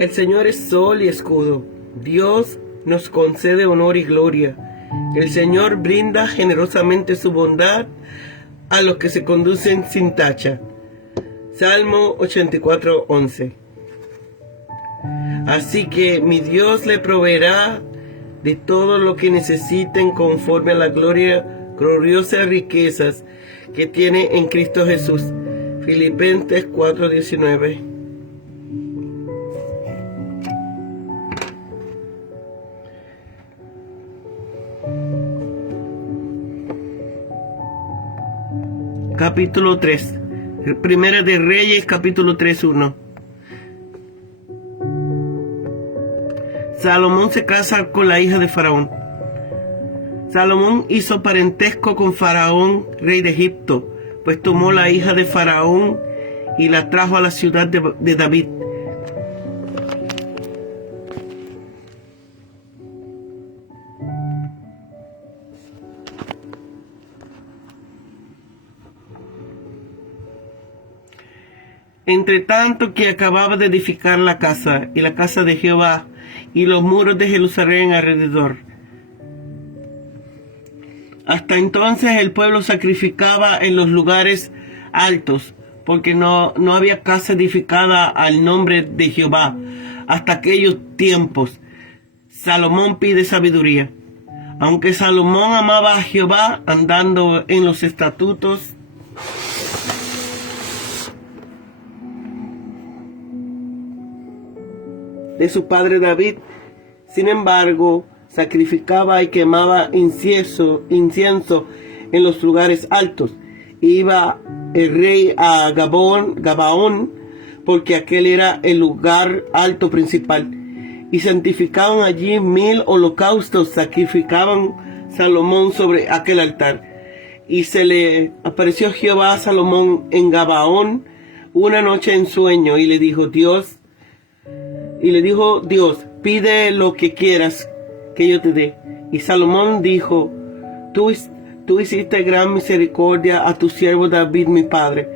El Señor es sol y escudo. Dios nos concede honor y gloria. El Señor brinda generosamente su bondad a los que se conducen sin tacha. Salmo 84:11. Así que mi Dios le proveerá de todo lo que necesiten conforme a la gloriosas riquezas que tiene en Cristo Jesús. Filipenses 4:19. Capítulo 3. Primera de Reyes, capítulo 3:1. Salomón se casa con la hija de Faraón. Salomón hizo parentesco con Faraón, rey de Egipto, pues tomó la hija de Faraón y la trajo a la ciudad de David. Entre tanto que acababa de edificar la casa y la casa de Jehová y los muros de Jerusalén alrededor. Hasta entonces el pueblo sacrificaba en los lugares altos, porque no había casa edificada al nombre de Jehová. Hasta aquellos tiempos, Salomón pide sabiduría. Aunque Salomón amaba a Jehová, andando en los estatutos de su padre David, sin embargo, sacrificaba y quemaba incienso en los lugares altos. Iba el rey a Gabaón, porque aquel era el lugar alto principal, y santificaban allí 1000 holocaustos, sacrificaban Salomón sobre aquel altar. Y se le apareció Jehová a Salomón en Gabaón una noche en sueño, y le dijo Dios, pide lo que quieras que yo te dé. Y Salomón dijo, tú hiciste gran misericordia a tu siervo David mi padre,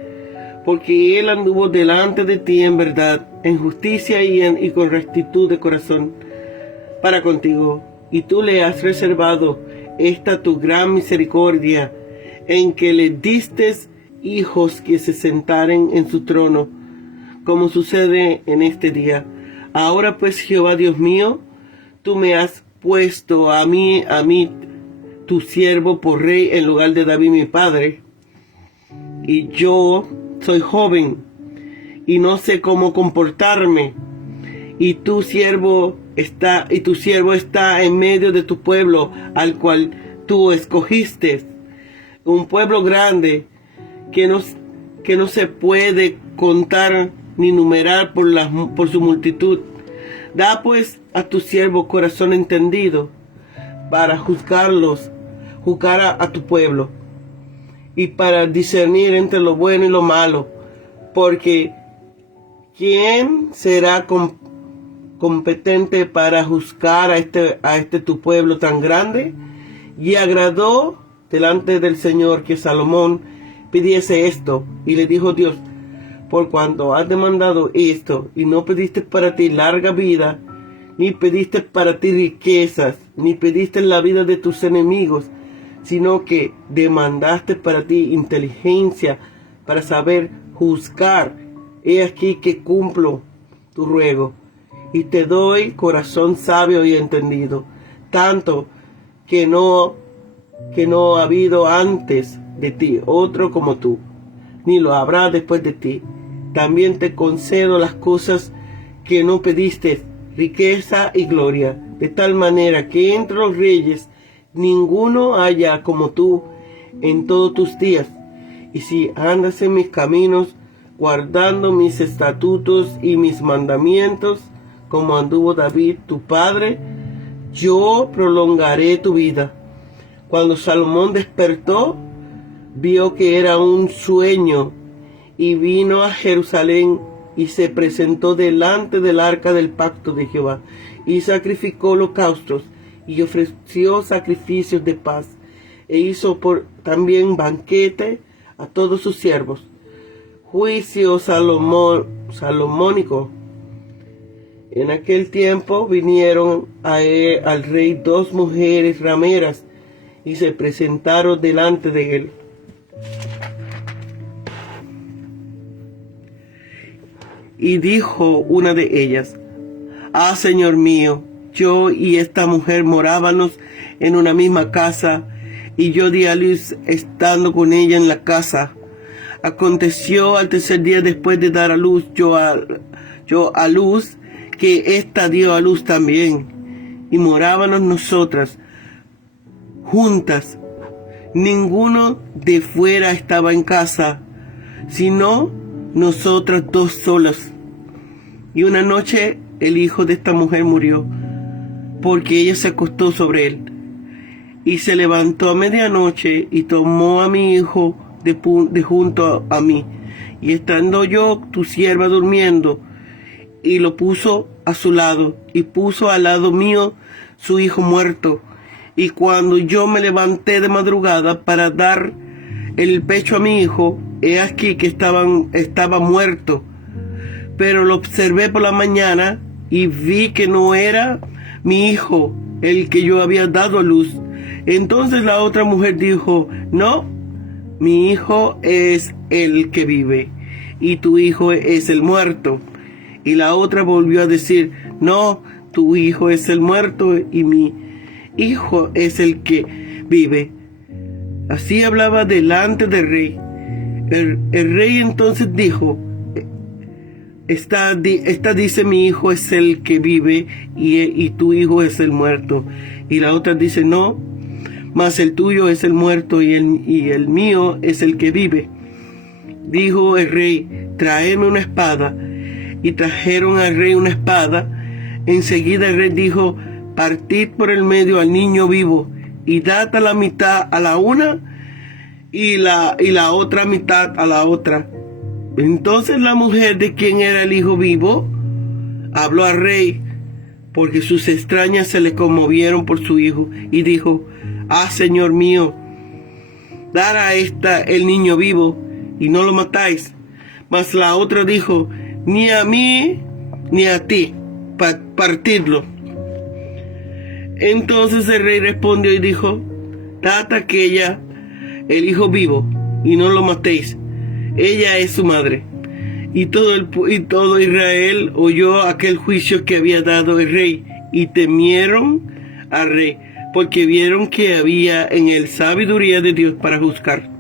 porque él anduvo delante de ti en verdad, en justicia y con rectitud de corazón para contigo. Y tú le has reservado esta tu gran misericordia, en que le diste hijos que se sentaren en su trono, como sucede en este día. Ahora pues, Jehová Dios mío, tú me has puesto a mí, tu siervo, por rey en lugar de David mi padre, y yo soy joven y no sé cómo comportarme, y tu siervo está en medio de tu pueblo, al cual tú escogiste, un pueblo grande que no se puede contar ni numerar por su multitud. Da pues a tu siervo corazón entendido para juzgar a tu pueblo, y para discernir entre lo bueno y lo malo, porque ¿quién será competente para juzgar a este tu pueblo tan grande? Y agradó delante del Señor que Salomón pidiese esto, y le dijo Dios, por cuanto has demandado esto, y no pediste para ti larga vida, ni pediste para ti riquezas, ni pediste la vida de tus enemigos, sino que demandaste para ti inteligencia para saber juzgar. He aquí que cumplo tu ruego, y te doy corazón sabio y entendido, tanto que no ha habido antes de ti otro como tú, ni lo habrá después de ti. También te concedo las cosas que no pediste, riqueza y gloria, de tal manera que entre los reyes ninguno haya como tú en todos tus días. Y si andas en mis caminos, guardando mis estatutos y mis mandamientos, como anduvo David tu padre, yo prolongaré tu vida. Cuando Salomón despertó, vio que era un sueño, y vino a Jerusalén y se presentó delante del arca del pacto de Jehová, y sacrificó holocaustos y ofreció sacrificios de paz, e hizo también banquete a todos sus siervos. Juicio salomónico En aquel tiempo vinieron al rey 2 mujeres rameras y se presentaron delante de él. Y dijo una de ellas: Ah, Señor mío, yo y esta mujer morábamos en una misma casa, y yo di a luz estando con ella en la casa. Aconteció al tercer día después de dar a luz yo a luz, que ésta dio a luz también, y morábamos nosotras juntas. Ninguno de fuera estaba en casa, sino nosotras 2 solas. Y una noche el hijo de esta mujer murió, porque ella se acostó sobre él. Y se levantó a medianoche y tomó a mi hijo de junto a mí, y estando yo, tu sierva, durmiendo, y lo puso a su lado, y puso al lado mío su hijo muerto. Y cuando yo me levanté de madrugada para dar el pecho a mi hijo, he aquí que estaba muerto. Pero lo observé por la mañana y vi que no era mi hijo el que yo había dado a luz. Entonces la otra mujer dijo: No, mi hijo es el que vive, y tu hijo es el muerto. Y la otra volvió a decir: No, tu hijo es el muerto, y mi hijo es el que vive. Así hablaba delante del rey. El rey entonces dijo: Esta dice: mi hijo es el que vive, y tu hijo es el muerto. Y la otra dice: No, mas el tuyo es el muerto, y el mío es el que vive. Dijo el rey: Traedme una espada. Y trajeron al rey una espada. Enseguida el rey dijo: Partid por el medio al niño vivo, y dad a la mitad a la una, y la otra mitad a la otra. Entonces la mujer de quien era el hijo vivo habló al rey, porque sus extrañas se le conmovieron por su hijo, y dijo: Ah, Señor mío, dar a esta el niño vivo, y no lo matáis. Mas la otra dijo: Ni a mí ni a ti, partidlo. Entonces el rey respondió y dijo: Dad a aquella el hijo vivo, y no lo matéis. Ella es su madre. Y todo Israel oyó aquel juicio que había dado el rey, y temieron al rey, porque vieron que había en él sabiduría de Dios para juzgar.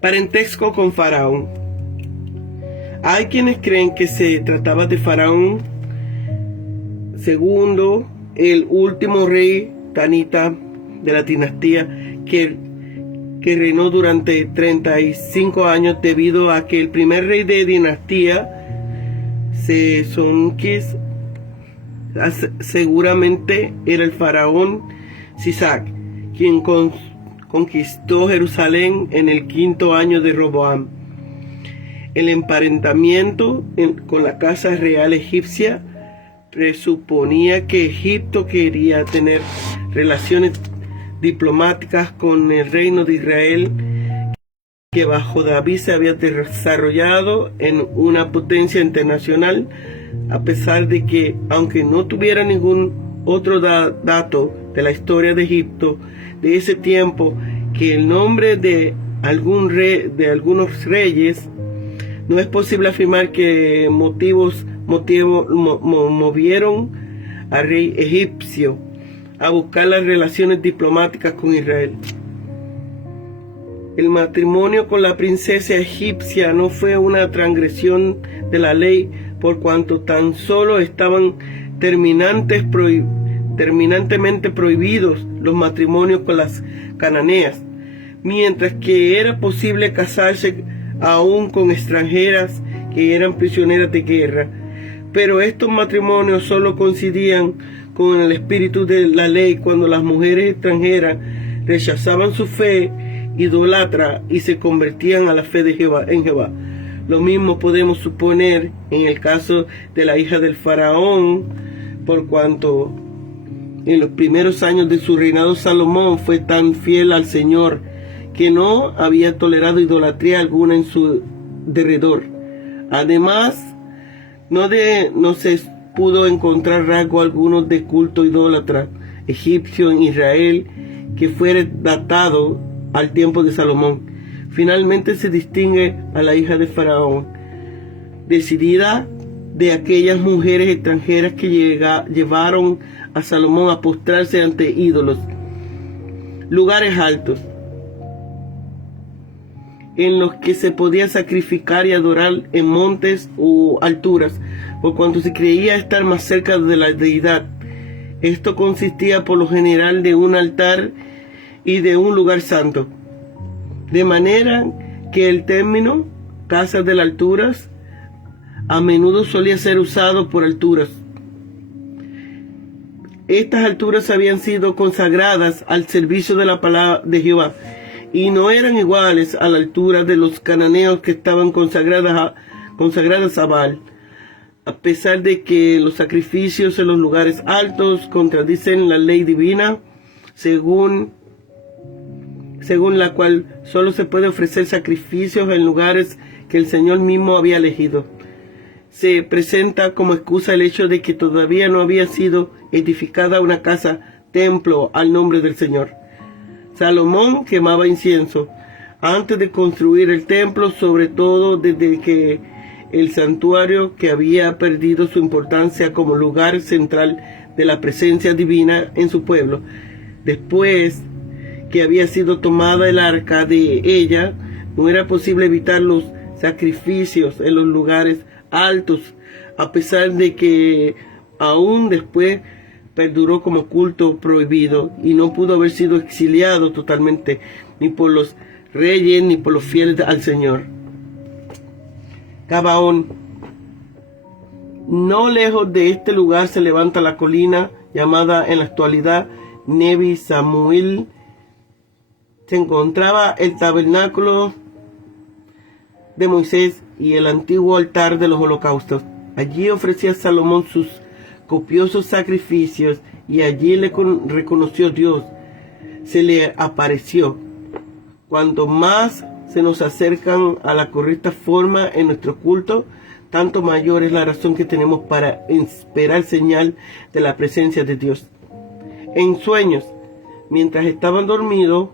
Parentesco con Faraón. Hay quienes creen que se trataba de Faraón II, el último rey canita de la dinastía, que reinó durante 35 años, debido a que el primer rey de dinastía, Sesonkis, seguramente era el faraón Sisac, quien conquistó Jerusalén en el 5º año de Roboam. El emparentamiento con la casa real egipcia presuponía que Egipto quería tener relaciones diplomáticas con el reino de Israel, que bajo David se había desarrollado en una potencia internacional, a pesar de que, aunque no tuviera ningún otro dato de la historia de Egipto de ese tiempo que el nombre de algunos reyes, no es posible afirmar que movieron al rey egipcio a buscar las relaciones diplomáticas con Israel. El matrimonio con la princesa egipcia no fue una transgresión de la ley, por cuanto tan solo estaban terminantemente prohibidos los matrimonios con las cananeas, mientras que era posible casarse aún con extranjeras que eran prisioneras de guerra. Pero estos matrimonios solo coincidían con el espíritu de la ley cuando las mujeres extranjeras rechazaban su fe idólatra y se convertían a la fe de Jehová, en Jehová. Lo mismo podemos suponer en el caso de la hija del faraón, por cuanto en los primeros años de su reinado Salomón fue tan fiel al Señor que no había tolerado idolatría alguna en su derredor. Además, no se pudo encontrar rasgo alguno de culto idólatra egipcio en Israel que fuera datado al tiempo de Salomón. Finalmente se distingue a la hija de Faraón, decidida de aquellas mujeres extranjeras que llevaron a Salomón a postrarse ante ídolos, lugares altos, en los que se podía sacrificar y adorar en montes o alturas, por cuanto se creía estar más cerca de la deidad. Esto consistía por lo general de un altar y de un lugar santo, de manera que el término casa de las alturas a menudo solía ser usado por alturas. Estas alturas habían sido consagradas al servicio de la palabra de Jehová y no eran iguales a la altura de los cananeos que estaban consagradas a Baal. A pesar de que los sacrificios en los lugares altos contradicen la ley divina, según la cual solo se puede ofrecer sacrificios en lugares que el Señor mismo había elegido, se presenta como excusa el hecho de que todavía no había sido edificada una casa templo al nombre del Señor. Salomón quemaba incienso antes de construir el templo, sobre todo desde que el santuario, que había perdido su importancia como lugar central de la presencia divina en su pueblo, después que había sido tomada el arca de ella, no era posible evitar los sacrificios en los lugares altos, a pesar de que aún después perduró como culto prohibido y no pudo haber sido exiliado totalmente, ni por los reyes ni por los fieles al Señor. Gabaón. No lejos de este lugar se levanta la colina llamada en la actualidad Nevi Samuel. Se encontraba el tabernáculo de Moisés y el antiguo altar de los holocaustos. Allí ofrecía Salomón sus copiosos sacrificios y allí le reconoció Dios. Se le apareció. Cuanto más se nos acercan a la correcta forma en nuestro culto, tanto mayor es la razón que tenemos para esperar señal de la presencia de Dios. En sueños, mientras estaban dormidos,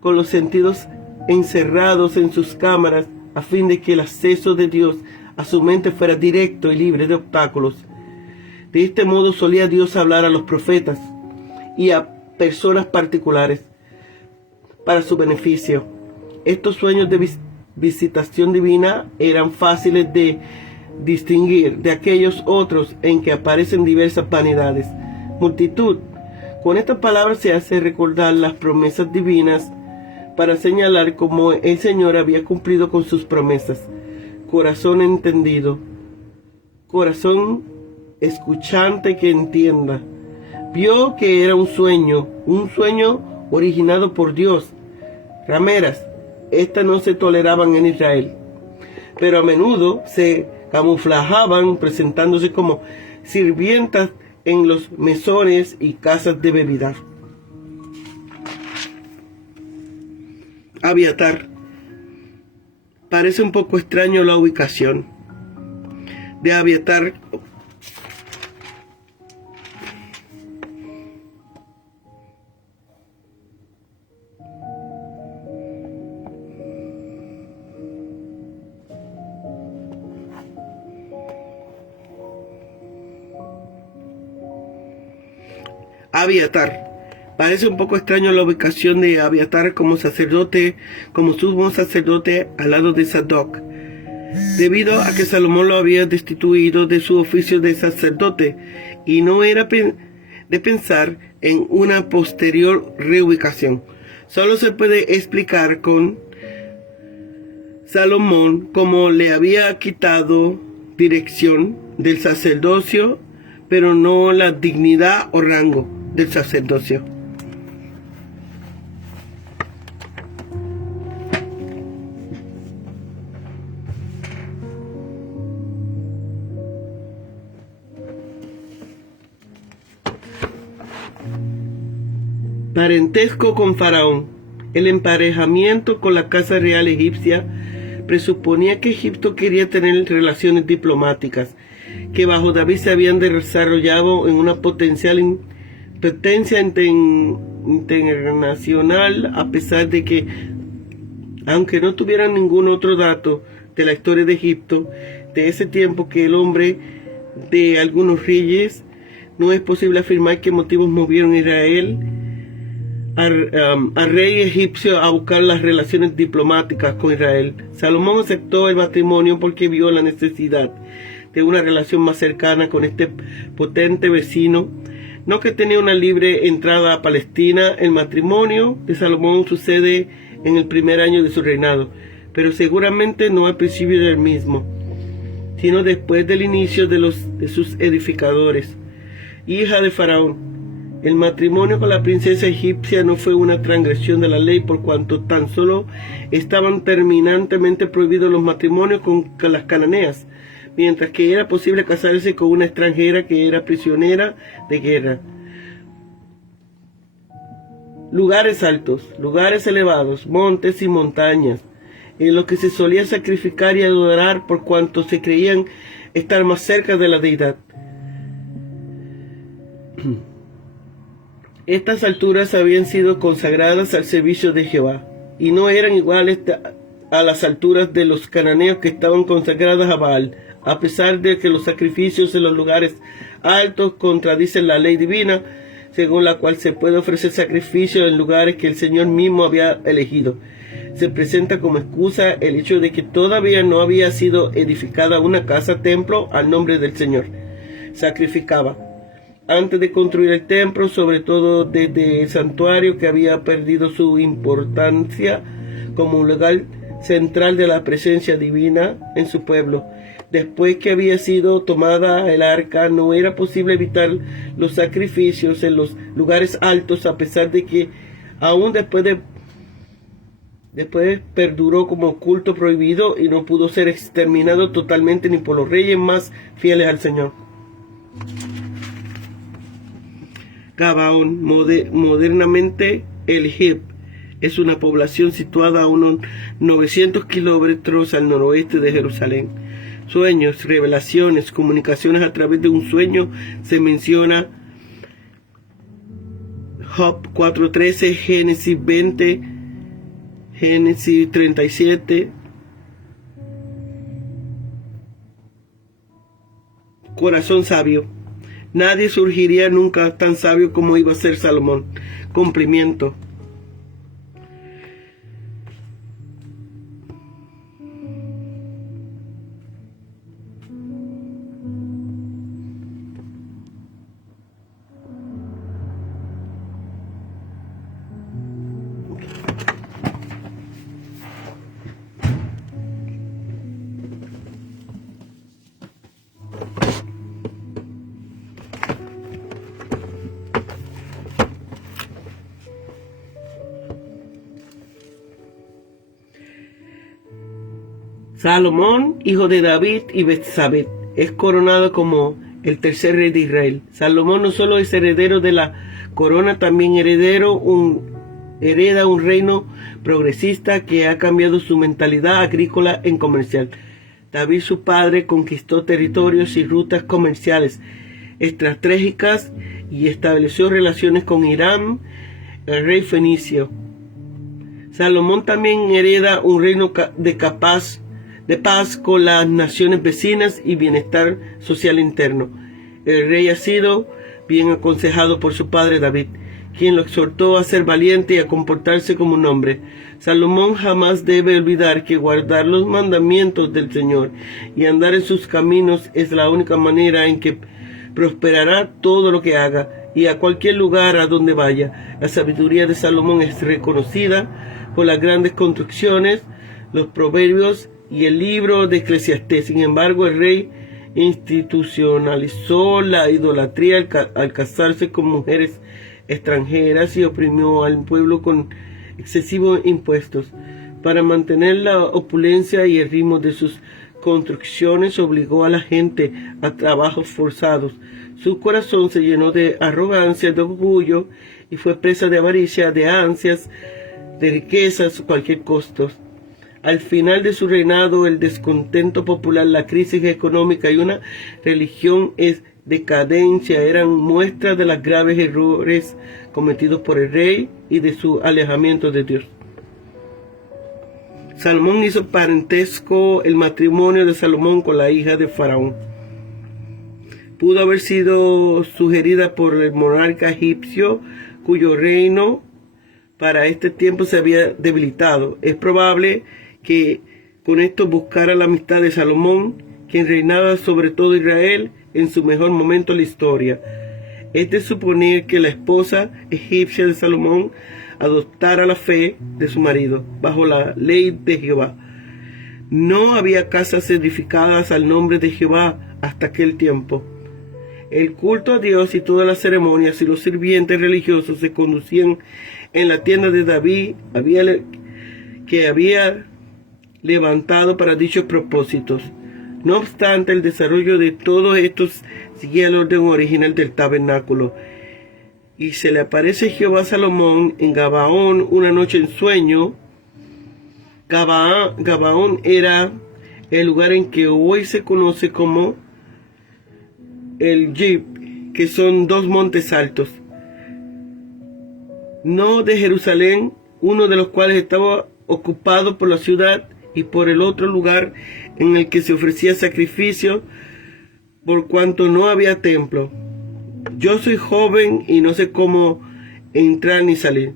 con los sentidos encerrados en sus cámaras, a fin de que el acceso de Dios a su mente fuera directo y libre de obstáculos. De este modo solía Dios hablar a los profetas y a personas particulares para su beneficio. Estos sueños de visitación divina eran fáciles de distinguir de aquellos otros en que aparecen diversas vanidades. Multitud. Con estas palabras se hace recordar las promesas divinas para señalar cómo el Señor había cumplido con sus promesas. Corazón entendido, corazón escuchante que entienda, vio que era un sueño originado por Dios. Rameras, estas no se toleraban en Israel, pero a menudo se camuflajaban presentándose como sirvientas en los mesones y casas de bebida. Abiatar. Parece un poco extraño la ubicación de Abiatar. Abiatar. Parece un poco extraño la ubicación de Abiatar como sacerdote, como sumo sacerdote al lado de Sadoc, debido a que Salomón lo había destituido de su oficio de sacerdote, y no era de pensar en una posterior reubicación. Solo se puede explicar con Salomón como le había quitado dirección del sacerdocio, pero no la dignidad o rango del sacerdocio. Parentesco con Faraón. El emparejamiento con la casa real egipcia presuponía que Egipto quería tener relaciones diplomáticas, que bajo David se habían desarrollado en una potencia internacional, a pesar de que, aunque no tuvieran ningún otro dato de la historia de Egipto, de ese tiempo que el hombre de algunos reyes, no es posible afirmar qué motivos movieron a Israel al rey egipcio a buscar las relaciones diplomáticas con Israel. Salomón aceptó el matrimonio porque vio la necesidad de una relación más cercana con este potente vecino, no que tenía una libre entrada a Palestina. El matrimonio de Salomón sucede en el primer año de su reinado, pero seguramente no al principio del mismo, sino después del inicio de sus edificadores. Hija de Faraón. El matrimonio con la princesa egipcia no fue una transgresión de la ley, por cuanto tan solo estaban terminantemente prohibidos los matrimonios con las cananeas, mientras que era posible casarse con una extranjera que era prisionera de guerra. Lugares altos, lugares elevados, montes y montañas, en los que se solía sacrificar y adorar por cuanto se creían estar más cerca de la deidad. Estas alturas habían sido consagradas al servicio de Jehová, y no eran iguales a las alturas de los cananeos que estaban consagradas a Baal, a pesar de que los sacrificios en los lugares altos contradicen la ley divina, según la cual se puede ofrecer sacrificios en lugares que el Señor mismo había elegido. Se presenta como excusa el hecho de que todavía no había sido edificada una casa-templo al nombre del Señor. Sacrificaba antes de construir el templo, sobre todo desde el santuario, que había perdido su importancia como un lugar central de la presencia divina en su pueblo. Después que había sido tomada el arca, no era posible evitar los sacrificios en los lugares altos, a pesar de que aún después perduró como culto prohibido y no pudo ser exterminado totalmente ni por los reyes más fieles al Señor. Gabaón, modernamente El Heb, es una población situada a unos 900 kilómetros al noroeste de Jerusalén. Sueños, revelaciones, comunicaciones a través de un sueño se menciona Job 4:13, Génesis 20, Génesis 37. Corazón sabio. Nadie surgiría nunca tan sabio como iba a ser Salomón. Cumplimiento. Salomón, hijo de David y Betsabé, es coronado como el tercer rey de Israel. Salomón no solo es heredero de la corona, también hereda un reino progresista que ha cambiado su mentalidad agrícola en comercial. David, su padre, conquistó territorios y rutas comerciales estratégicas y estableció relaciones con Hiram, el rey fenicio. Salomón también hereda un reino de paz con las naciones vecinas y bienestar social interno. El rey ha sido bien aconsejado por su padre David, quien lo exhortó a ser valiente y a comportarse como un hombre. Salomón jamás debe olvidar que guardar los mandamientos del Señor y andar en sus caminos es la única manera en que prosperará todo lo que haga y a cualquier lugar a donde vaya. La sabiduría de Salomón es reconocida por las grandes construcciones, los proverbios y el libro de Eclesiastés. Sin embargo, el rey institucionalizó la idolatría al casarse con mujeres extranjeras y oprimió al pueblo con excesivos impuestos. Para mantener la opulencia y el ritmo de sus construcciones, obligó a la gente a trabajos forzados. Su corazón se llenó de arrogancia, de orgullo y fue presa de avaricia, de ansias, de riquezas, cualquier costo. Al final de su reinado, el descontento popular, la crisis económica y una religión en decadencia eran muestras de los graves errores cometidos por el rey y de su alejamiento de Dios. Salomón hizo parentesco el matrimonio de Salomón con la hija de Faraón. Pudo haber sido sugerida por el monarca egipcio, cuyo reino para este tiempo se había debilitado. Es probable que con esto buscara la amistad de Salomón, quien reinaba sobre todo Israel en su mejor momento de la historia. Es de suponer que la esposa egipcia de Salomón adoptara la fe de su marido bajo la ley de Jehová. No había casas edificadas al nombre de Jehová hasta aquel tiempo. El culto a Dios y todas las ceremonias y los sirvientes religiosos se conducían en la tienda de David, que había levantado para dichos propósitos. No obstante, el desarrollo de todos estos seguía el orden original del tabernáculo. Y se le aparece Jehová a Salomón en Gabaón una noche en sueño. Gabaón era el lugar en que hoy se conoce como el Jib, que son 2 montes altos, no de Jerusalén, uno de los cuales estaba ocupado por la ciudad y por el otro lugar en el que se ofrecía sacrificio, por cuanto no había templo. Yo soy joven y no sé cómo entrar ni salir.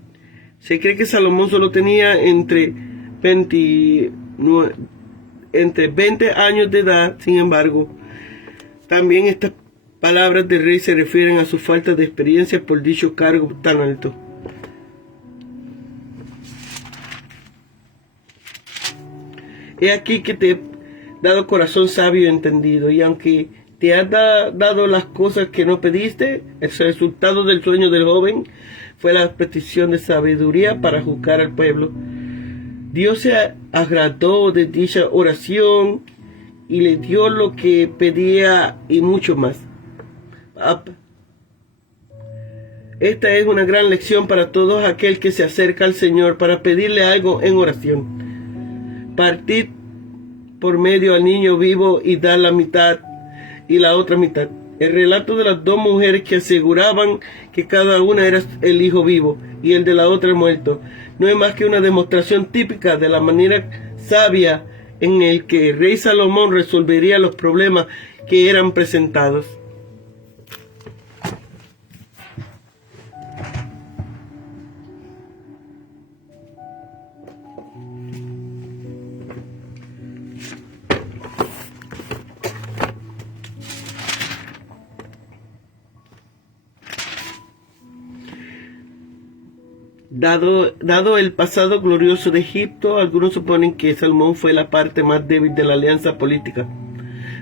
Se cree que Salomón solo tenía entre 20 años de edad. Sin embargo, también estas palabras del rey se refieren a su falta de experiencia por dicho cargo tan alto. He aquí que te he dado corazón sabio y entendido, y aunque te has dado las cosas que no pediste, el resultado del sueño del joven fue la petición de sabiduría para juzgar al pueblo. Dios se agradó de dicha oración y le dio lo que pedía y mucho más. Esta es una gran lección para todo aquel que se acerca al Señor para pedirle algo en oración. Partid por medio al niño vivo y dar la mitad y la otra mitad. El relato de las 2 mujeres que aseguraban que cada una era el hijo vivo y el de la otra muerto no es más que una demostración típica de la manera sabia en el que el rey Salomón resolvería los problemas que eran presentados. Dado el pasado glorioso de Egipto, algunos suponen que Salomón fue la parte más débil de la alianza política.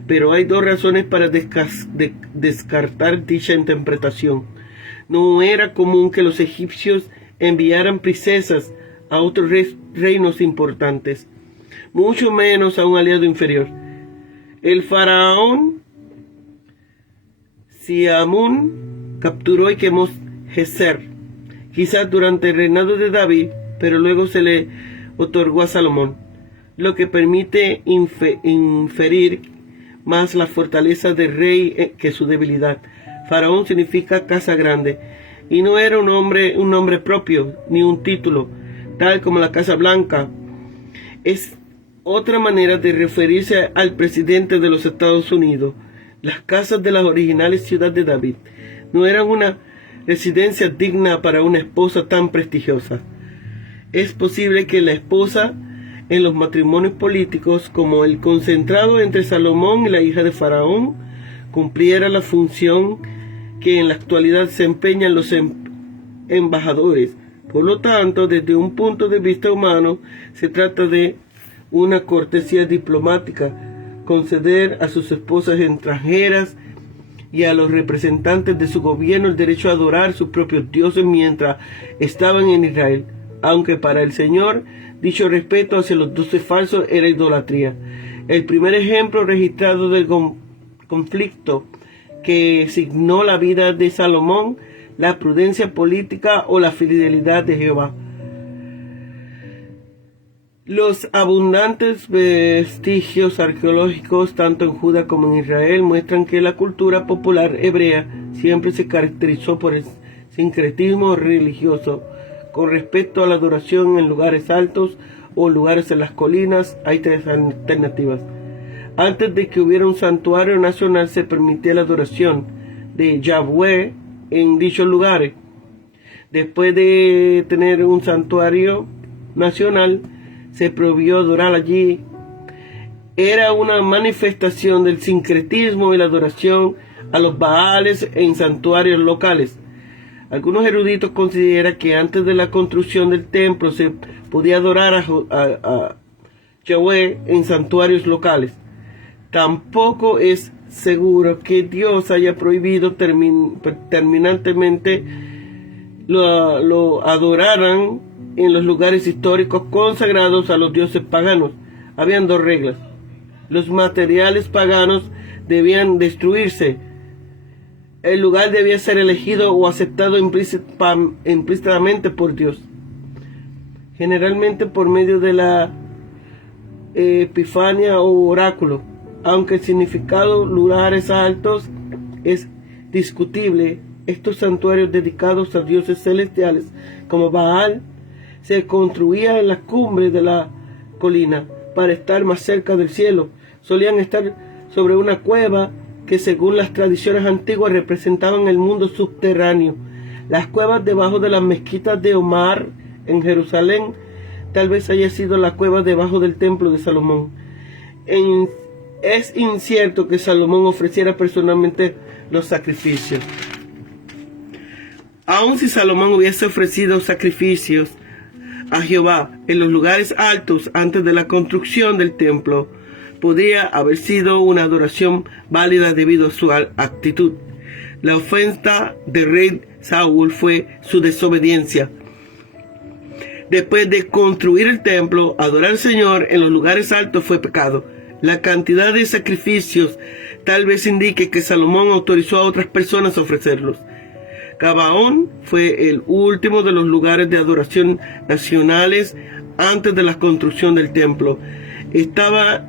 Pero hay 2 razones para descartar dicha interpretación. No era común que los egipcios enviaran princesas a otros reinos importantes, mucho menos a un aliado inferior. El faraón Siamún capturó y quemó Geser, quizás durante el reinado de David, pero luego se le otorgó a Salomón, lo que permite inferir más la fortaleza del rey que su debilidad. Faraón significa casa grande, y no era un nombre propio, ni un título, tal como la Casa Blanca. Es otra manera de referirse al presidente de los Estados Unidos. Las casas de las originales ciudades de David no eran una residencia digna para una esposa tan prestigiosa. Es posible que la esposa en los matrimonios políticos, como el concentrado entre Salomón y la hija de Faraón, cumpliera la función que en la actualidad desempeñan los embajadores. Por lo tanto, desde un punto de vista humano, se trata de una cortesía diplomática, conceder a sus esposas extranjeras y a los representantes de su gobierno el derecho a adorar sus propios dioses mientras estaban en Israel, aunque para el Señor dicho respeto hacia los dioses falsos era idolatría. El primer ejemplo registrado del conflicto que signó la vida de Salomón la prudencia política o la fidelidad de Jehová. Los abundantes vestigios arqueológicos, tanto en Judá como en Israel, muestran que la cultura popular hebrea siempre se caracterizó por el sincretismo religioso. Con respecto a la adoración en lugares altos o lugares en las colinas, hay tres alternativas. Antes de que hubiera un santuario nacional, se permitía la adoración de Yahweh en dichos lugares. Después de tener un santuario nacional, se prohibió adorar allí. Era una manifestación del sincretismo y la adoración a los Baales en santuarios locales. Algunos eruditos consideran que antes de la construcción del templo se podía adorar a Yahweh en santuarios locales. Tampoco es seguro que Dios haya prohibido terminantemente lo adoraran en los lugares históricos consagrados a los dioses paganos. Habían dos reglas. Los materiales paganos debían destruirse. El lugar debía ser elegido o aceptado implícitamente por Dios, generalmente por medio de la epifanía o oráculo. Aunque el significado lugares altos es discutible, estos santuarios dedicados a dioses celestiales como Baal se construían en las cumbres de la colina para estar más cerca del cielo. Solían estar sobre una cueva que, según las tradiciones antiguas, representaban el mundo subterráneo. Las cuevas debajo de las mezquitas de Omar en Jerusalén tal vez haya sido la cueva debajo del templo de Salomón. Es incierto que Salomón ofreciera personalmente los sacrificios. Aun si Salomón hubiese ofrecido sacrificios a Jehová en los lugares altos antes de la construcción del templo, podría haber sido una adoración válida debido a su actitud. La ofensa del rey Saúl fue su desobediencia. Después de construir el templo, adorar al Señor en los lugares altos fue pecado. La cantidad de sacrificios tal vez indique que Salomón autorizó a otras personas a ofrecerlos. Gabaón fue el último de los lugares de adoración nacionales antes de la construcción del templo. Estaba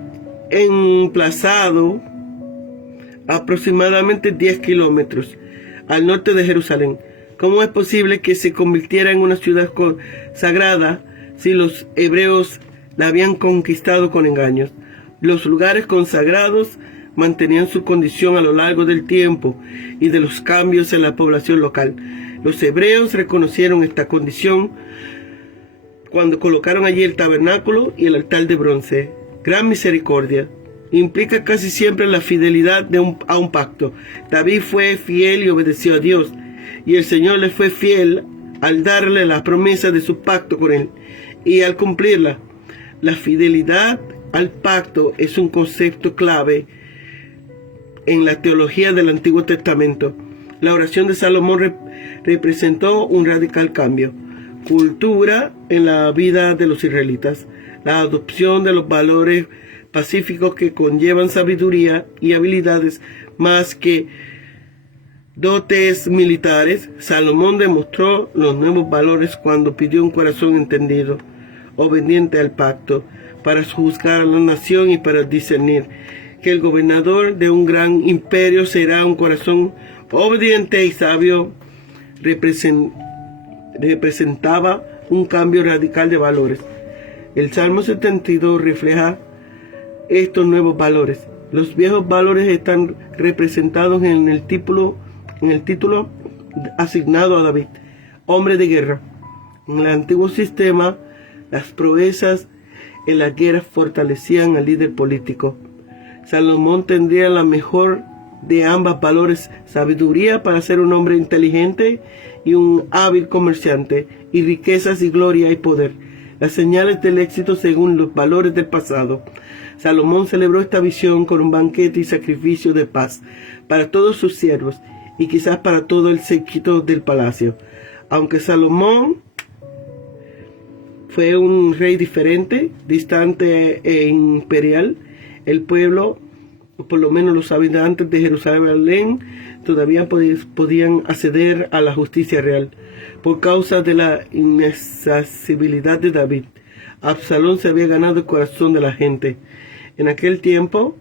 emplazado aproximadamente 10 kilómetros al norte de Jerusalén. ¿Cómo es posible que se convirtiera en una ciudad sagrada si los hebreos la habían conquistado con engaños? Los lugares consagrados mantenían su condición a lo largo del tiempo y de los cambios en la población local. Los hebreos reconocieron esta condición cuando colocaron allí el tabernáculo y el altar de bronce. Gran misericordia implica casi siempre la fidelidad a un pacto. David fue fiel y obedeció a Dios, y el Señor le fue fiel al darle la promesa de su pacto con él y al cumplirla. La fidelidad al pacto es un concepto clave en la teología del Antiguo Testamento. La oración de Salomón representó un radical cambio cultura en la vida de los israelitas. La adopción de los valores pacíficos que conllevan sabiduría y habilidades más que dotes militares. Salomón demostró los nuevos valores cuando pidió un corazón entendido, obediente al pacto, para juzgar a la nación y para discernir que el gobernador de un gran imperio será un corazón obediente y sabio. Representaba un cambio radical de valores. El Salmo 72 refleja estos nuevos valores. Los viejos valores están representados en el título asignado a David, hombre de guerra. En el antiguo sistema, las proezas en la guerra fortalecían al líder político. Salomón tendría la mejor de ambos valores: sabiduría para ser un hombre inteligente y un hábil comerciante, y riquezas y gloria y poder, las señales del éxito según los valores del pasado. Salomón celebró esta visión con un banquete y sacrificio de paz para todos sus siervos y quizás para todo el séquito del palacio. Aunque Salomón fue un rey diferente, distante e imperial, el pueblo por lo menos los habitantes de Jerusalén, todavía podían acceder a la justicia real. Por causa de la inaccesibilidad de David, Absalón se había ganado el corazón de la gente. En aquel tiempo,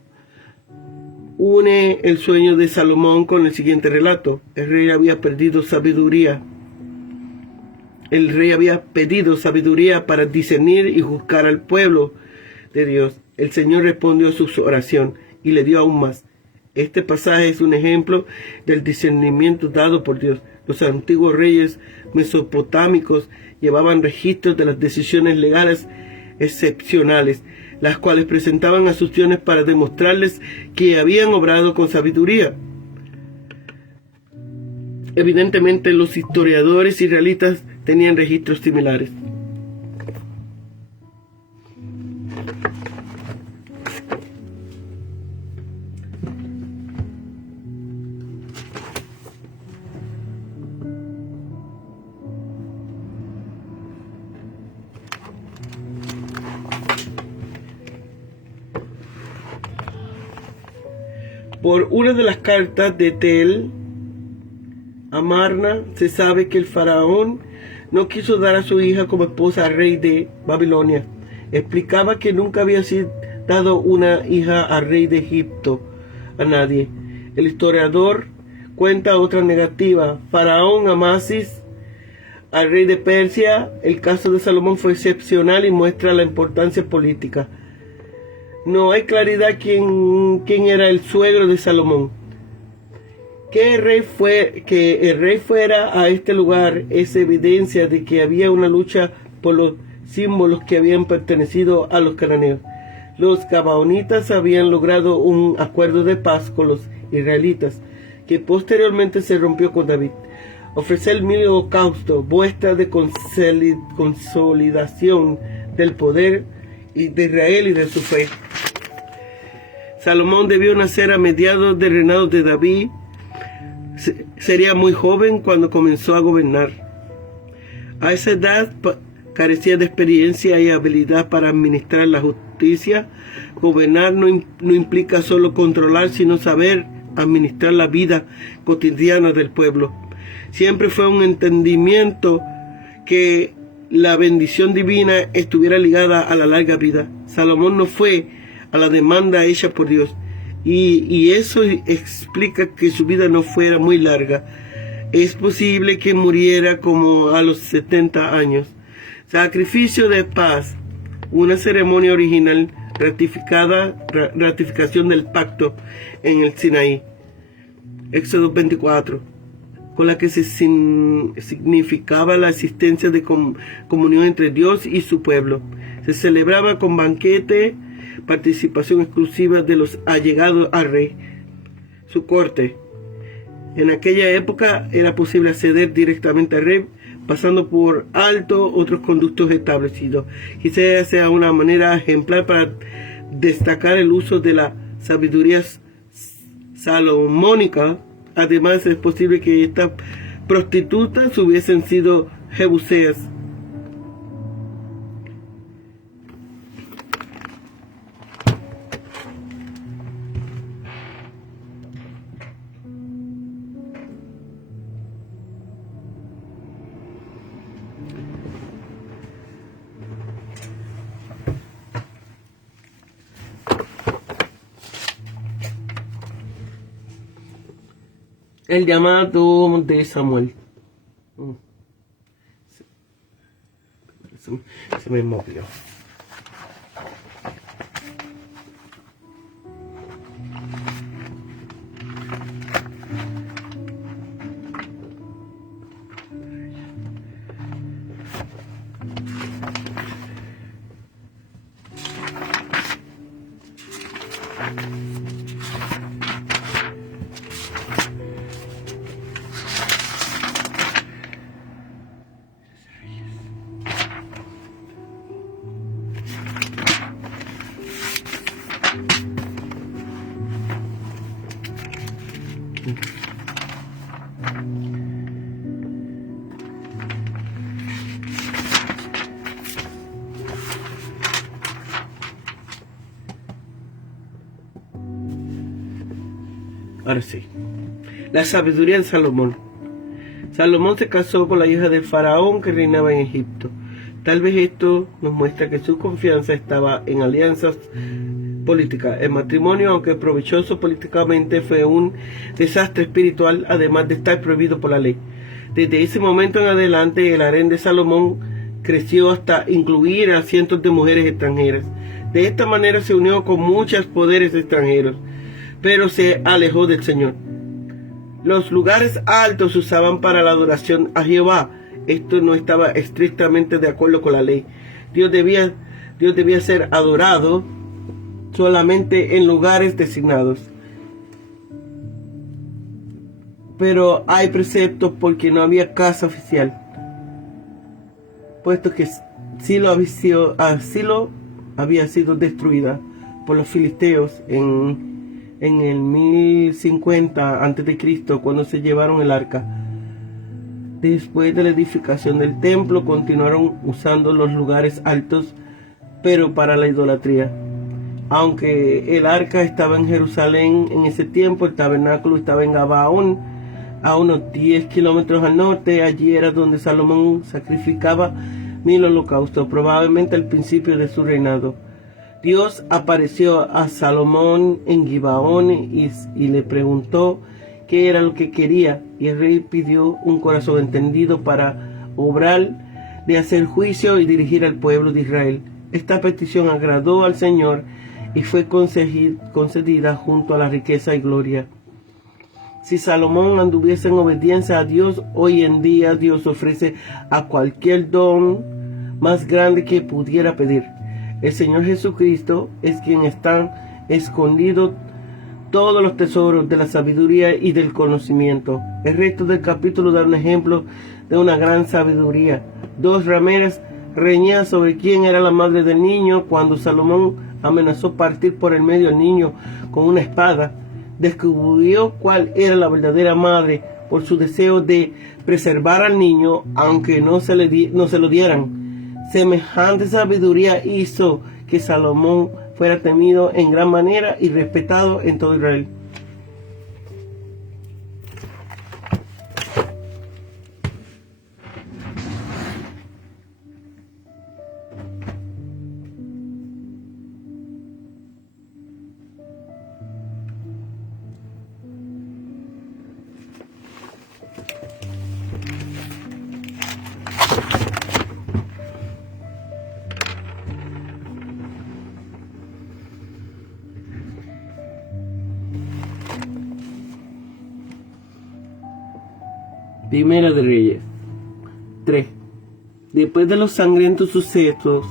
une el sueño de Salomón con el siguiente relato. El rey había pedido sabiduría para discernir y juzgar al pueblo de Dios. El Señor respondió a su oración y le dio aún más. Este pasaje es un ejemplo del discernimiento dado por Dios. Los antiguos reyes mesopotámicos llevaban registros de las decisiones legales excepcionales, las cuales presentaban asunciones para demostrarles que habían obrado con sabiduría. Evidentemente, los historiadores israelitas tenían registros similares. Por una de las cartas de Tel Amarna se sabe que el faraón no quiso dar a su hija como esposa al rey de Babilonia. Explicaba que nunca había sido dado una hija al rey de Egipto a nadie. El historiador cuenta otra negativa. Faraón Amasis al rey de Persia. El caso de Salomón fue excepcional y muestra la importancia política. No hay claridad quién era el suegro de Salomón. Que el rey fuera a este lugar es evidencia de que había una lucha por los símbolos que habían pertenecido a los cananeos. Los gabaonitas habían logrado un acuerdo de paz con los israelitas, que posteriormente se rompió con David. Ofrecer el holocausto, muestra de consolidación del poder de Israel y de su fe. Salomón debió nacer a mediados del reinado de David. Sería muy joven cuando comenzó a gobernar. A esa edad carecía de experiencia y habilidad para administrar la justicia. Gobernar no implica solo controlar, sino saber administrar la vida cotidiana del pueblo. Siempre fue un entendimiento que la bendición divina estuviera ligada a la larga vida. Salomón no fue a la demanda hecha por Dios, y eso explica que su vida no fuera muy larga. Es posible que muriera como a los 70 años. Sacrificio de paz, una ceremonia original, ratificación del pacto en el Sinaí. Éxodo 24, con la que se significaba la existencia de comunión entre Dios y su pueblo. Se celebraba con banquete, participación exclusiva de los allegados al rey, su corte. En aquella época era posible acceder directamente al rey, pasando por alto otros conductos establecidos. Quizás sea una manera ejemplar para destacar el uso de la sabiduría salomónica. Además, es posible que estas prostitutas hubiesen sido jebuseas. El llamado de Samuel. Se me movió. Ahora sí. La sabiduría de Salomón. Salomón se casó con la hija del faraón que reinaba en Egipto. Tal vez esto nos muestra que su confianza estaba en alianzas políticas. El matrimonio, aunque provechoso políticamente, fue un desastre espiritual, además de estar prohibido por la ley. Desde ese momento en adelante, el harén de Salomón creció hasta incluir a cientos de mujeres extranjeras. De esta manera se unió con muchos poderes extranjeros, pero se alejó del Señor. Los lugares altos se usaban para la adoración a Jehová. Esto no estaba estrictamente de acuerdo con la ley. Dios debía ser adorado solamente en lugares designados. Pero hay preceptos porque no había casa oficial, puesto que Silo había sido destruida por los filisteos en el 1050 a.C., cuando se llevaron el arca. Después de la edificación del templo, continuaron usando los lugares altos, pero para la idolatría. Aunque el arca estaba en Jerusalén en ese tiempo, el tabernáculo estaba en Gabaón, a unos 10 kilómetros al norte. Allí era donde Salomón sacrificaba 1000 holocaustos, probablemente al principio de su reinado. Dios apareció a Salomón en Gibaón y le preguntó qué era lo que quería, y el rey pidió un corazón entendido para obrar, de hacer juicio y dirigir al pueblo de Israel. Esta petición agradó al Señor y fue concedida junto a la riqueza y gloria. Si Salomón anduviese en obediencia a Dios, hoy en día Dios ofrece a cualquier don más grande que pudiera pedir. El Señor Jesucristo es quien está escondido todos los tesoros de la sabiduría y del conocimiento. El resto del capítulo da un ejemplo de una gran sabiduría. Dos rameras reñían sobre quién era la madre del niño. Cuando Salomón amenazó partir por el medio al niño con una espada, descubrió cuál era la verdadera madre por su deseo de preservar al niño, aunque no se lo dieran. Semejante sabiduría hizo que Salomón fuera temido en gran manera y respetado en todo Israel. Primera de Reyes 3. Después de los sangrientos sucesos,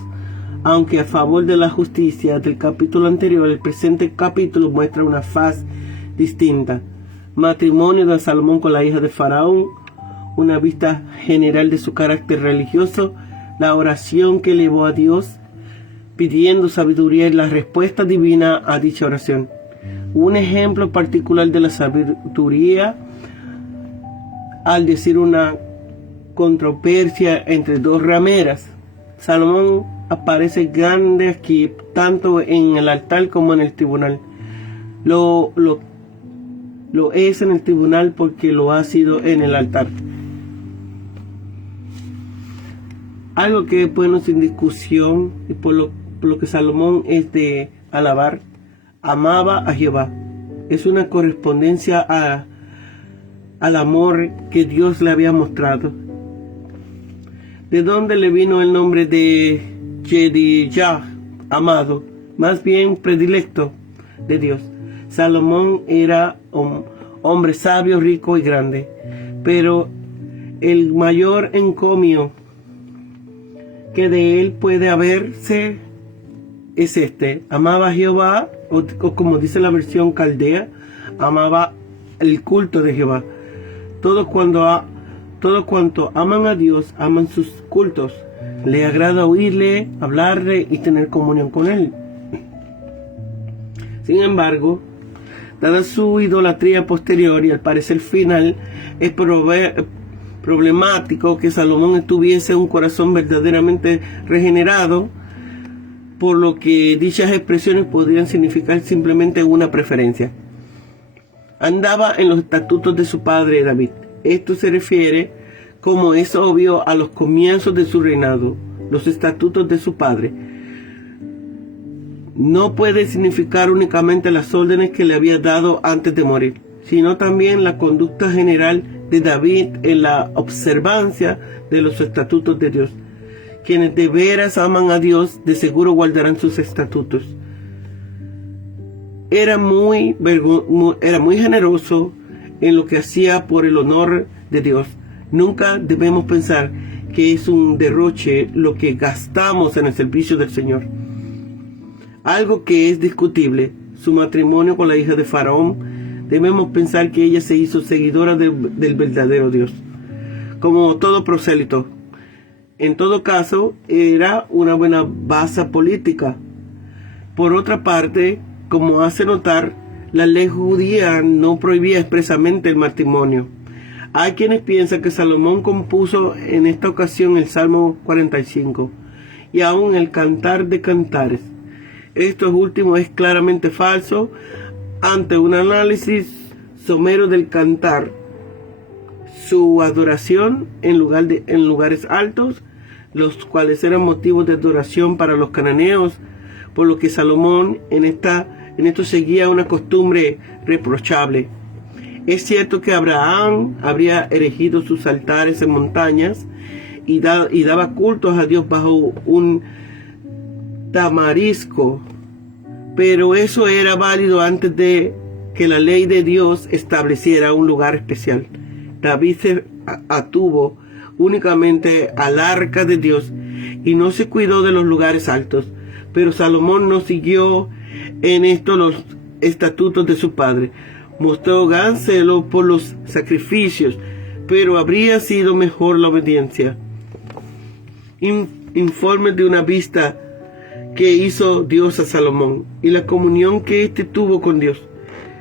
aunque a favor de la justicia del capítulo anterior, el presente capítulo muestra una faz distinta. Matrimonio de Salomón con la hija de Faraón, una vista general de su carácter religioso, la oración que elevó a Dios pidiendo sabiduría y la respuesta divina a dicha oración. Un ejemplo particular de la sabiduría al decir una controversia entre dos rameras. Salomón aparece grande aquí, tanto en el altar como en el tribunal. Lo es en el tribunal porque lo ha sido en el altar. Algo que es bueno sin discusión, y por lo que Salomón es de alabar, amaba a Jehová. Es una correspondencia al amor que Dios le había mostrado. ¿De dónde le vino el nombre de Jedidíah, amado? Más bien predilecto de Dios. Salomón era hombre sabio, rico y grande, pero el mayor encomio que de él puede haberse es este: amaba a Jehová, o como dice la versión caldea, amaba el culto de Jehová. Todo cuanto aman a Dios, aman sus cultos. Le agrada oírle, hablarle y tener comunión con él. Sin embargo, dada su idolatría posterior y al parecer final, es problemático que Salomón tuviese un corazón verdaderamente regenerado, por lo que dichas expresiones podrían significar simplemente una preferencia. andaba en los estatutos de su padre David. Esto se refiere, como es obvio, a los comienzos de su reinado, los estatutos de su padre. No puede significar únicamente las órdenes que le había dado antes de morir, sino también la conducta general de David en la observancia de los estatutos de Dios. Quienes de veras aman a Dios, de seguro guardarán sus estatutos. Era muy generoso en lo que hacía por el honor de Dios. Nunca debemos pensar que es un derroche lo que gastamos en el servicio del Señor. Algo que es discutible, su matrimonio con la hija de Faraón, debemos pensar que ella se hizo seguidora del verdadero Dios, como todo prosélito. En todo caso, era una buena base política. Por otra parte, como hace notar, la ley judía no prohibía expresamente el matrimonio. Hay quienes piensan que Salomón compuso en esta ocasión el Salmo 45 y aún el Cantar de Cantares. Esto último es claramente falso ante un análisis somero del cantar. Su adoración en lugares altos, los cuales eran motivos de adoración para los cananeos, por lo que Salomón en esto seguía una costumbre reprochable. Es cierto que Abraham habría erigido sus altares en montañas y daba cultos a Dios bajo un tamarisco, pero eso era válido antes de que la ley de Dios estableciera un lugar especial. David se atuvo únicamente al arca de Dios y no se cuidó de los lugares altos, pero Salomón no siguió en esto los estatutos de su padre. Mostró gran celo por los sacrificios, pero habría sido mejor la obediencia. Informe de una vista que hizo Dios a Salomón y la comunión que éste tuvo con Dios.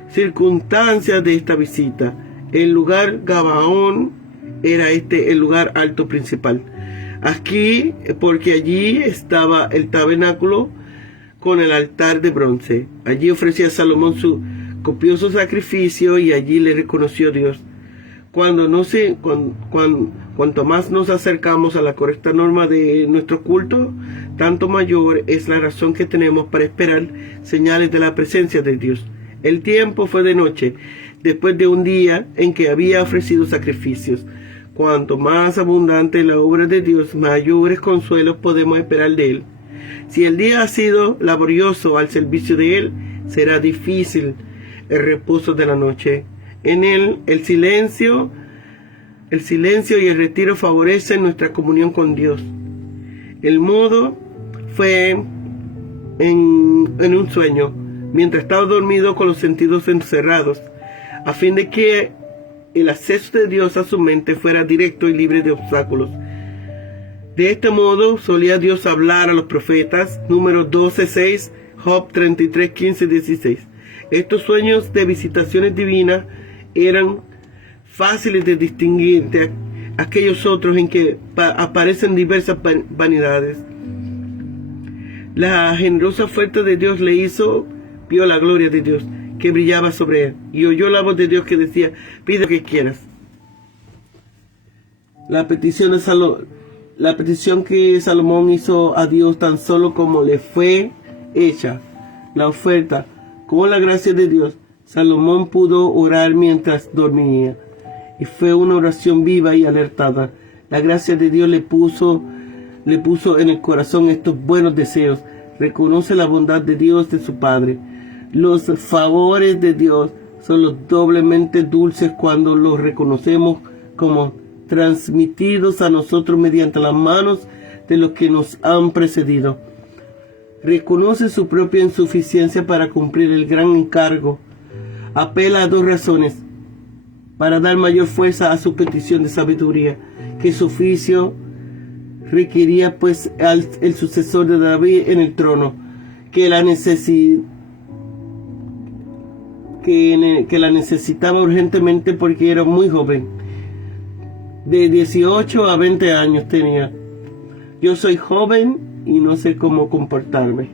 Circunstancias de esta visita. El lugar Gabaón era el lugar alto principal. Aquí, porque allí estaba el tabernáculo con el altar de bronce. Allí ofrecía Salomón su copioso sacrificio y allí le reconoció Dios. Cuanto más nos acercamos a la correcta norma de nuestro culto, tanto mayor es la razón que tenemos para esperar señales de la presencia de Dios. El tiempo fue de noche, después de un día en que había ofrecido sacrificios. Cuanto más abundante la obra de Dios, mayores consuelos podemos esperar de Él. Si el día ha sido laborioso al servicio de Él, será difícil el reposo de la noche. En Él, el silencio y el retiro favorecen nuestra comunión con Dios. El modo fue en un sueño, mientras estaba dormido con los sentidos encerrados, a fin de que el acceso de Dios a su mente fuera directo y libre de obstáculos. De este modo solía Dios hablar a los profetas. Número 12:6, Job 33:15-16. Estos sueños de visitaciones divinas eran fáciles de distinguir de aquellos otros en que aparecen diversas vanidades. La generosa oferta de Dios vio la gloria de Dios que brillaba sobre él y oyó la voz de Dios que decía: pide lo que quieras. La petición que Salomón hizo a Dios tan solo como le fue hecha la oferta con la gracia de Dios, Salomón pudo orar mientras dormía y fue una oración viva y alertada. La gracia de Dios le puso en el corazón estos buenos deseos. Reconoce la bondad de Dios, de su Padre. Los favores de Dios son los doblemente dulces cuando los reconocemos como transmitidos a nosotros mediante las manos de los que nos han precedido. Reconoce su propia insuficiencia para cumplir el gran encargo. Apela a dos razones para dar mayor fuerza a su petición de sabiduría, que su oficio requería pues el sucesor de David en el trono, que la necesitaba urgentemente porque era muy joven. De 18 a 20 años tenía. Yo soy joven y no sé cómo comportarme.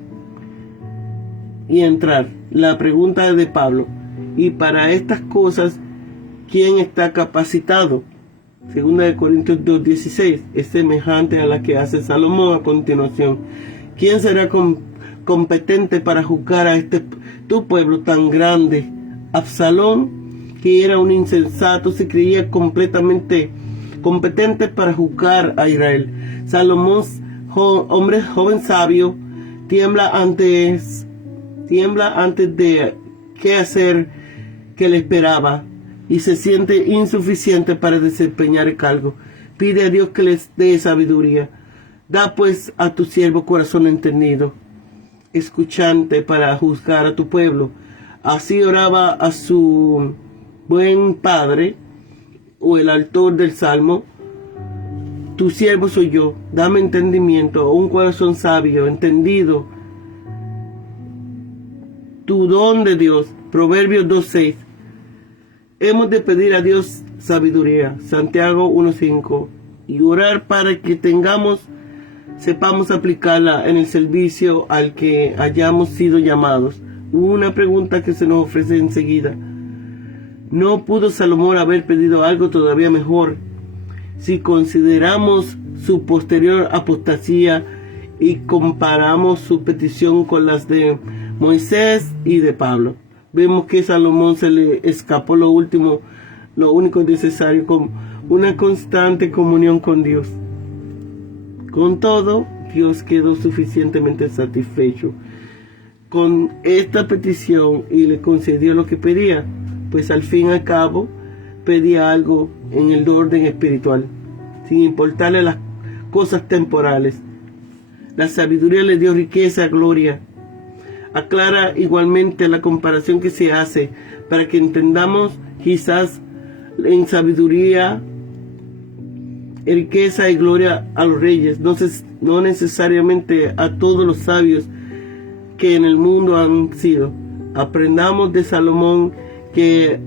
Y entrar. La pregunta de Pablo: Y para estas cosas, ¿quién está capacitado? 2 Corintios 2:16 es semejante a la que hace Salomón a continuación. ¿Quién será competente para juzgar a tu pueblo tan grande? Absalón, que era un insensato, se creía completamente competente para juzgar a Israel. Salomón, hombre joven sabio, tiembla antes de qué hacer que le esperaba y se siente insuficiente para desempeñar el cargo. Pide a Dios que les dé sabiduría. Da pues a tu siervo corazón entendido, escuchante para juzgar a tu pueblo. Así oraba a su buen padre, o el autor del Salmo: tu siervo soy yo, dame entendimiento, un corazón sabio, entendido, tu don de Dios. Proverbios 2:6. Hemos de pedir a Dios sabiduría, Santiago 1:5, y orar para que sepamos aplicarla en el servicio al que hayamos sido llamados. Una pregunta que se nos ofrece enseguida: ¿no pudo Salomón haber pedido algo todavía mejor? Si consideramos su posterior apostasía y comparamos su petición con las de Moisés y de Pablo, vemos que a Salomón se le escapó lo único necesario, con una constante comunión con Dios. Con todo, Dios quedó suficientemente satisfecho con esta petición y le concedió lo que pedía, pues al fin y al cabo pedía algo en el orden espiritual, sin importarle las cosas temporales. La sabiduría le dio riqueza, gloria. Aclara igualmente la comparación que se hace para que entendamos: quizás en sabiduría, riqueza y gloria a los reyes, no necesariamente a todos los sabios que en el mundo han sido. Aprendamos de Salomón que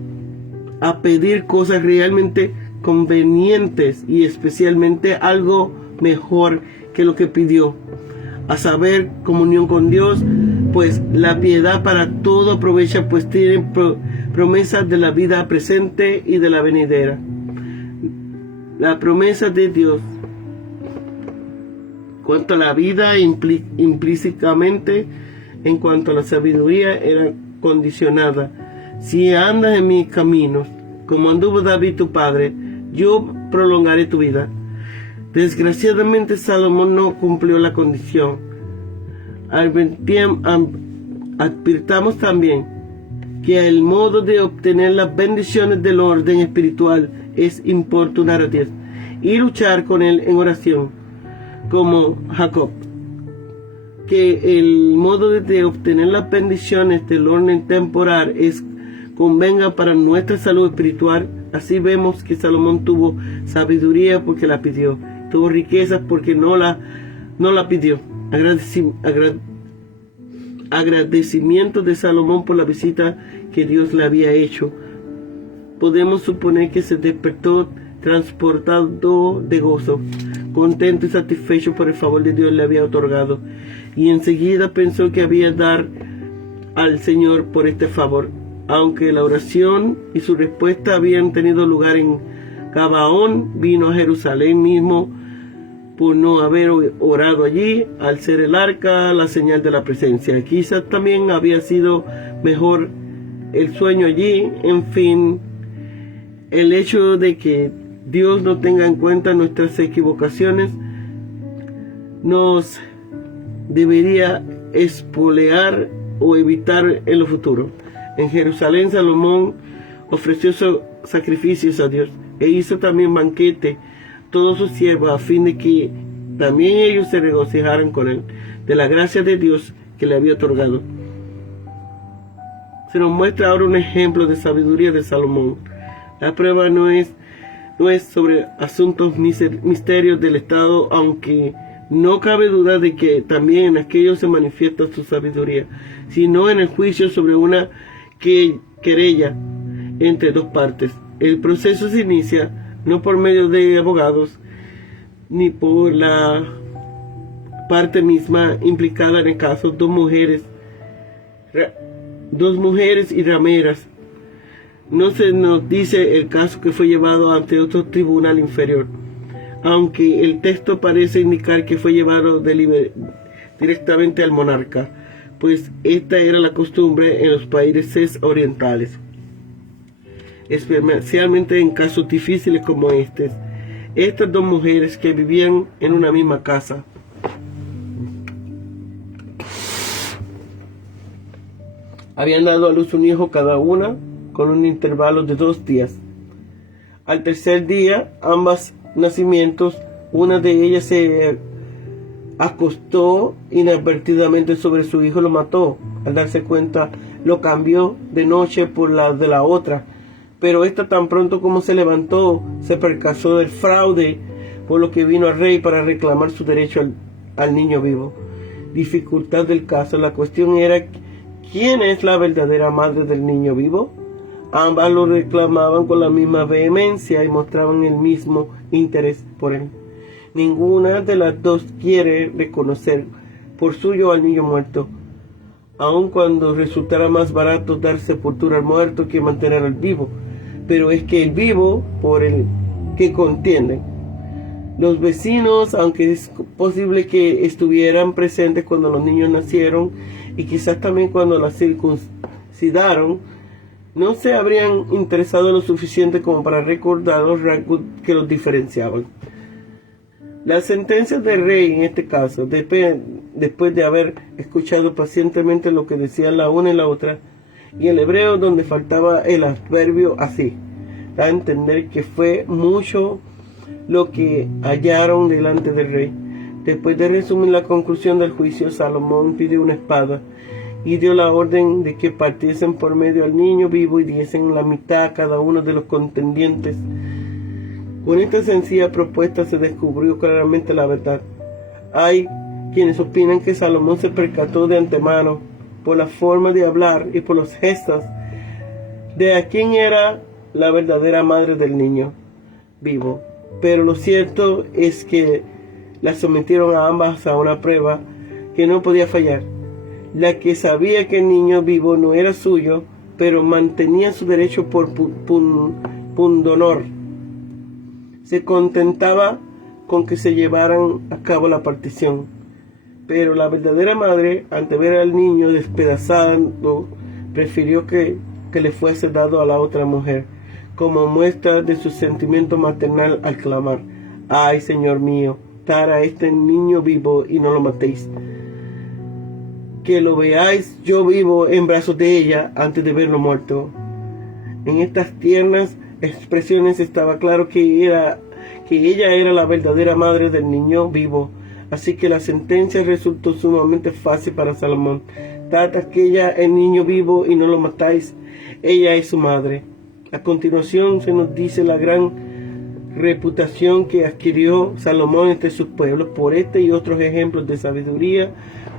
a pedir cosas realmente convenientes y especialmente algo mejor que lo que pidió, a saber, comunión con Dios, pues la piedad para todo aprovecha, pues tiene promesas de la vida presente y de la venidera. La promesa de Dios cuanto a la vida implícitamente, en cuanto a la sabiduría, era condicionada: si andas en mis caminos, como anduvo David tu padre, yo prolongaré tu vida. Desgraciadamente Salomón no cumplió la condición. Advirtamos también que el modo de obtener las bendiciones del orden espiritual es importunar a Dios y luchar con Él en oración, como Jacob. Que el modo de obtener las bendiciones del orden temporal convenga para nuestra salud espiritual. Así vemos que Salomón tuvo sabiduría porque la pidió, tuvo riquezas porque no la pidió. Agradecimiento de Salomón por la visita que Dios le había hecho. Podemos suponer que se despertó transportado de gozo, contento y satisfecho por el favor de Dios le había otorgado, y enseguida pensó que había dar al Señor por este favor. Aunque la oración y su respuesta habían tenido lugar en Gabaón, vino a Jerusalén mismo por no haber orado allí, al ser el arca la señal de la presencia. Quizás también había sido mejor el sueño allí. En fin, el hecho de que Dios no tenga en cuenta nuestras equivocaciones nos debería espolear o evitar en lo futuro. En Jerusalén Salomón ofreció sacrificios a Dios e hizo también banquete todos sus siervos, a fin de que también ellos se regocijaran con él de la gracia de Dios que le había otorgado. Se nos muestra ahora un ejemplo de sabiduría de Salomón. La prueba no es sobre asuntos misterios del Estado, aunque no cabe duda de que también en aquello se manifiesta su sabiduría, sino en el juicio sobre una querella entre dos partes. El proceso se inicia no por medio de abogados, ni por la parte misma implicada en el caso. Dos mujeres y rameras No se nos dice el caso que fue llevado ante otro tribunal inferior, aunque el texto parece indicar que fue llevado directamente al monarca, pues esta era la costumbre en los países orientales, especialmente en casos difíciles como este. Estas dos mujeres que vivían en una misma casa habían dado a luz un hijo cada una con un intervalo de 2 días. Al tercer día, ambas nacimientos, una de ellas se acostó inadvertidamente sobre su hijo y lo mató. Al darse cuenta, lo cambió de noche por la de la otra. Pero esta, tan pronto como se levantó, se percató del fraude, por lo que vino al rey para reclamar su derecho al niño vivo. Dificultad del caso: la cuestión era ¿quién es la verdadera madre del niño vivo? Ambas lo reclamaban con la misma vehemencia y mostraban el mismo interés por él. Ninguna de las dos quiere reconocer por suyo al niño muerto, aun cuando resultara más barato dar sepultura al muerto que mantener al vivo. Pero es que el vivo por el que contienden. Los vecinos, aunque es posible que estuvieran presentes cuando los niños nacieron y quizás también cuando las circuncidaron, no se habrían interesado lo suficiente como para recordar los rasgos que los diferenciaban. Las sentencias del rey, en este caso, después de haber escuchado pacientemente lo que decían la una y la otra, y el hebreo donde faltaba el adverbio así, da a entender que fue mucho lo que hallaron delante del rey. Después de resumir la conclusión del juicio, Salomón pidió una espada y dio la orden de que partiesen por medio al niño vivo y diesen la mitad a cada uno de los contendientes. Con esta sencilla propuesta se descubrió claramente la verdad. Hay quienes opinan que Salomón se percató de antemano, por la forma de hablar y por los gestos, de a quién era la verdadera madre del niño vivo. Pero lo cierto es que las sometieron a ambas a una prueba que no podía fallar. La que sabía que el niño vivo no era suyo, pero mantenía su derecho por pundonor, se contentaba con que se llevaran a cabo la partición. Pero la verdadera madre, ante ver al niño despedazado, prefirió que le fuese dado a la otra mujer, como muestra de su sentimiento maternal al clamar: «Ay, Señor mío, dar a este niño vivo y no lo matéis. Que lo veáis yo vivo en brazos de ella antes de verlo muerto». En estas tiernas expresiones estaba claro que ella era la verdadera madre del niño vivo. Así que la sentencia resultó sumamente fácil para Salomón: «Dad a aquella el niño vivo y no lo matáis. Ella es su madre». A continuación se nos dice la gran reputación que adquirió Salomón entre sus pueblos por este y otros ejemplos de sabiduría,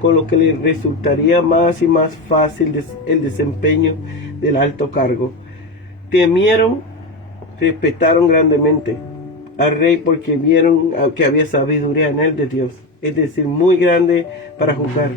con lo que le resultaría más y más fácil el desempeño del alto cargo. Temieron, respetaron grandemente al rey porque vieron que había sabiduría en él de Dios, es decir, muy grande para juzgar.